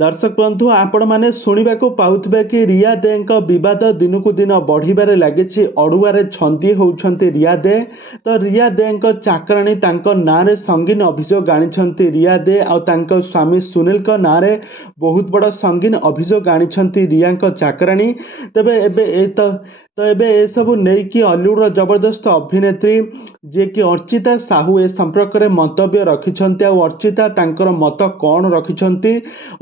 दर्शक बंधु आपण माने सुनिबाकू पाउथबे कि रिया देଙ୍କ विवाद दिनकू दिन बढ़िबारे लागिछि। अड़ुआरे छंदी होउछंती रिया दे। तो रिया देଙ୍କ चाकराणी तांको नारे संगीन अभियोग आनिछंती रिया दे आ तांको स्वामी सुनील को नारे बहुत बड़ संगीन अभियोग आनिछंती रियांको चाकराणी। तबे एबे तो एबे ए सबु नहीं कि हॉलीवुड जबरदस्त अभिनेत्री जे कि अर्चिता साहू ए संपर्क में मंतव्य रखिछंती। आ अर्चिता तांकर मत कौन रखिछंती,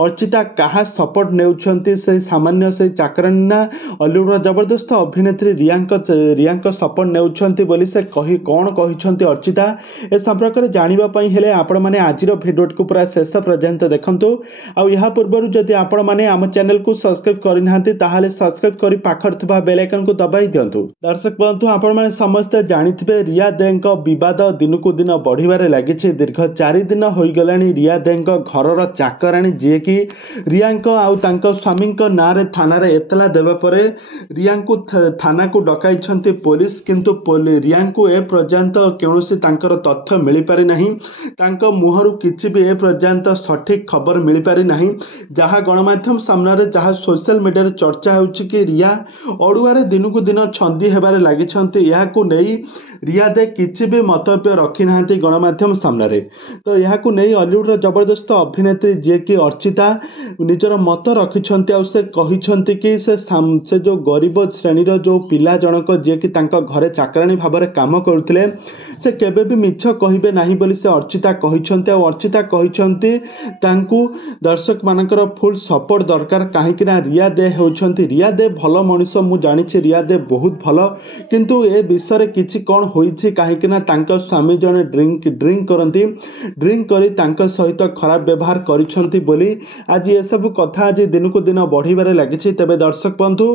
अर्चिता कहा सपोर्ट नेउछंती से सामान्य से चाकराणी ना हॉलीवुड जबरदस्त अभिनेत्री रियांको सपोर्ट नेउछंती बोली से कौन कहिछंती अर्चिता ए संपर्क में जानिबा पई हेले आपण माने आजिर भिडियो को पूरा शेष पर्यंत देखंतु। आ या पूर्व जदि आपण माने आम चैनल को सब्सक्राइब करि नाहंती ताहाले सब्सक्राइब करि पाखर थिबा बेल आइकन को दबाई दियंतु। दर्शक बंधु आपण माने समस्त जानिथिबे रिया देଙ୍କ विवाद दिनकू दिन बढ़िबारे लागिछि। दीर्घ 4 दिन होई गलानी रिया देଙ୍କ घरर चाकराणी जे कि रियांको आउ तांको स्वामीको नारे थानारे एतला देबा परे रियांको थाना को डकाइछंती पुलिस। किंतु रियांको ए पर्यंत केनोसी तांकर तथ्य मिली पारि नाही। तांको मुहरु किछि भी ए पर्यंत सठिक खबर मिली पारि नाही। जहा गणमाध्यम सामने जहा सोशल मीडिया रे चर्चा होउछि कि रिया अड़ुआरे दिनकू दिन छंदी हेबारे लागिछंती। याकू नै रिया दे किछि भी मंतव्य रखी नाहंती गणमाध्यम सामने। तो याकू नै हॉलीवुड जबरदस्त अभिनेत्री जे कि अर्चिता निजर मत रखिछंती। आ से कहिछंती कि से जो गरीब श्रेणीर जो पिला जनक जे कि तांका घरे चाकराणी भाबरे काम करथिले से केबे भी मिछ कहिबे नाही बोली से अर्चिता कहिछंती। आ अर्चिता कहिछंती तांकू दर्शक मानकर फुल सपोर्ट दरकार काहेकि ना रिया दे होउछंती रिया दे भलो मनुष्य मु जानिछि रिया दे बहुत भलो। किंतु ए विषय किछि कोन होइछि काहेकि ना तांका स्वामी जने ड्रिंक करंती। ड्रिंक करी तांका सहित खराब व्यवहार करिछंती बोली आज ए सब कथा आज दिनकू दिन बढ़िबारे लागिछि। तबे दर्शक बंधु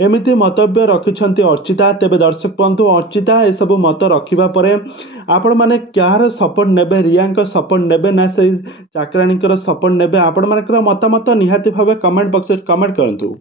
एमिति मंतव्य रखिछंती अर्चिता। तबे दर्शक बंधु अर्चिता ए सब मत रखिबा परे आपण माने क्यार सपोर्ट नेबे, रियांको सपोर्ट नेबे ना से चाकराणीकर सपोर्ट नेबे, आपण मानकर मतामत निहाती भाबे कमेंट बॉक्स में कमेंट करंतु।